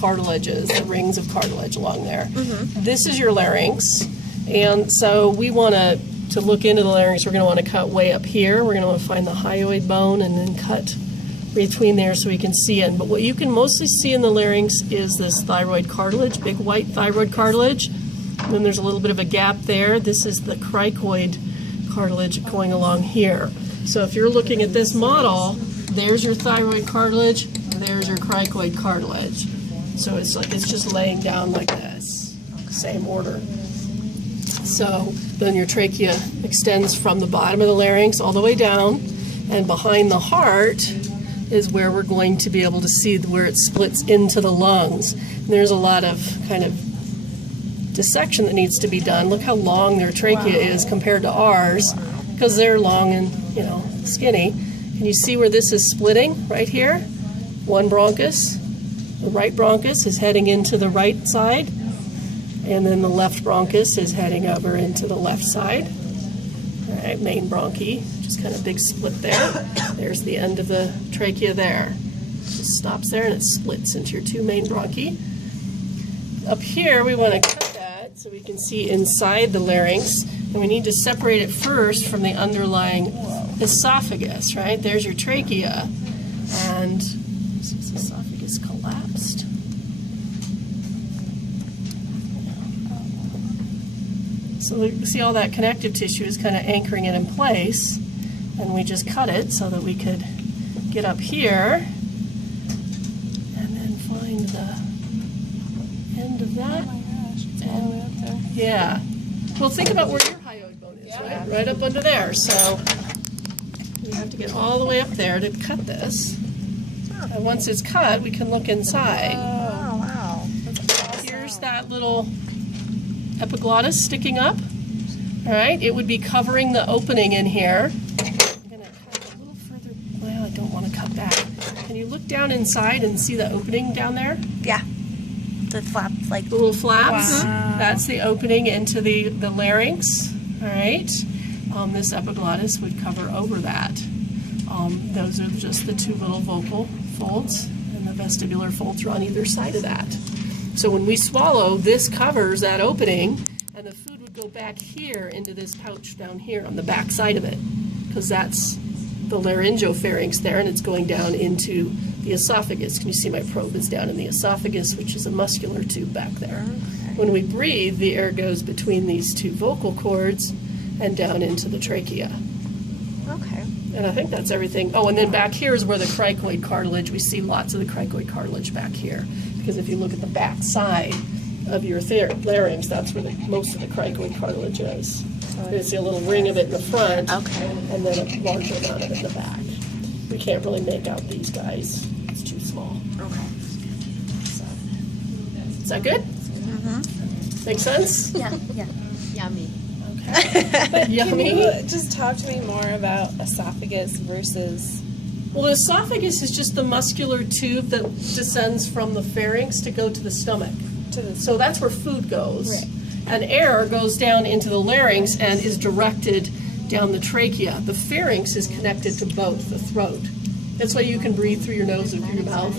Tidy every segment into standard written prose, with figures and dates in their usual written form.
cartilages, the rings of cartilage along there. This is your larynx, and so we want to look into the larynx. We're going to want to cut way up here. We're going to want to find the hyoid bone and then cut between there so we can see it. But what you can mostly see in the larynx is this thyroid cartilage, big white thyroid cartilage. And then there's a little bit of a gap there. This is the cricoid cartilage going along here. So if you're looking at this model, there's your thyroid cartilage, there's your cricoid cartilage. So it's just laying down like this, same order. So then your trachea extends from the bottom of the larynx all the way down, and behind the heart is where we're going to be able to see where it splits into the lungs. And there's a lot of kind of dissection that needs to be done. Look how long their trachea is compared to ours, because they're long and, you know, skinny. Can you see where this is splitting right here? One bronchus. The right bronchus is heading into the right side, and then the left bronchus is heading over into the left side. All right, main bronchi, just kind of big split there. There's the end of the trachea there. Just stops there and it splits into your two main bronchi. Up here, we want to cut that so we can see inside the larynx, and we need to separate it first from the underlying esophagus, right? There's your trachea, and this esophagus collapsed. So you see all that connective tissue is kind of anchoring it in place, and we just cut it so that we could get up here and then find the end of that. Oh my gosh, it's all the way up there. Yeah. Well, think about where your hyoid bone is, right? Right up under there. So you have to get all the way up there to cut this. And once it's cut, we can look inside. Oh, wow. That's awesome. Here's that little epiglottis sticking up. All right, it would be covering the opening in here. I'm going to cut a little further. Well, I don't want to cut that. Can you look down inside and see the opening down there? Yeah. The flap, like The little flaps. Wow. That's the opening into the larynx. All right. This epiglottis would cover over that. Those are just the two little vocal folds, and the vestibular folds are on either side of that. So when we swallow, this covers that opening, and the food would go back here into this pouch down here on the back side of it, because that's the laryngopharynx there, and it's going down into the esophagus. Can you see my probe is down in the esophagus, which is a muscular tube back there. When we breathe, the air goes between these two vocal cords and down into the trachea. okay. And I think that's everything. Oh, and then back here is where the cricoid cartilage, we see lots of the cricoid cartilage back here. Because if you look at the back side of your larynx, that's where most of the cricoid cartilage is. You see a little ring of it in the front, Okay. and then a larger amount of it in the back. We can't really make out these guys. It's too small. Okay. So, is that good? Make sense? Yeah, yeah. Yummy. Okay. Yummy. Can you just talk to me more about esophagus versus... Well, the esophagus is just the muscular tube that descends from the pharynx to go to the stomach. So that's where food goes. Right. And air goes down into the larynx and is directed down the trachea. The pharynx is connected to both, the throat. That's why you can breathe through your nose and through your mouth.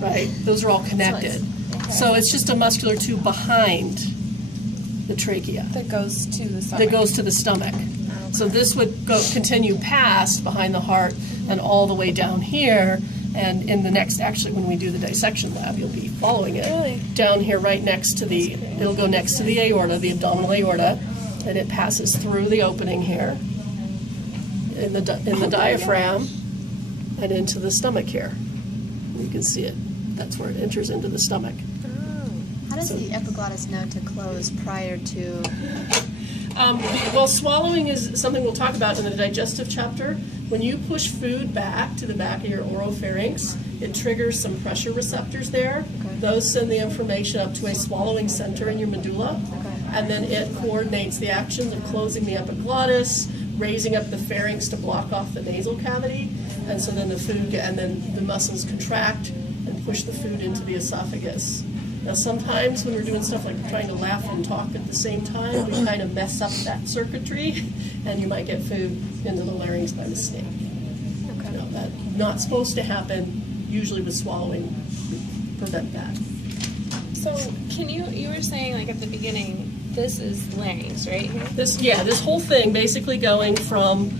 Right? Those are all connected. So it's just a muscular tube behind the trachea that goes to the stomach? that goes to the stomach. So this would continue past behind the heart and all the way down here. And in the next, actually, when we do the dissection lab, you'll be following it. Really? Down here, right next to it'll go next to the aorta, the abdominal aorta, and it passes through the opening here in the diaphragm and into the stomach here. You can see it. That's where it enters into the stomach. How does the epiglottis know to close prior to? Well, swallowing is something we'll talk about in the digestive chapter. When you push food back to the back of your oropharynx, it triggers some pressure receptors there. Okay. Those send the information up to a swallowing center in your medulla, and then it coordinates the actions of closing the epiglottis, raising up the pharynx to block off the nasal cavity, and so then the muscles contract and push the food into the esophagus. Now sometimes when we're doing stuff like trying to laugh and talk at the same time, we kind of mess up that circuitry, and you might get food into the larynx by mistake. Okay. That's not supposed to happen, usually with swallowing prevent that. So can you were saying like at the beginning, this is larynx, right here? This whole thing basically going from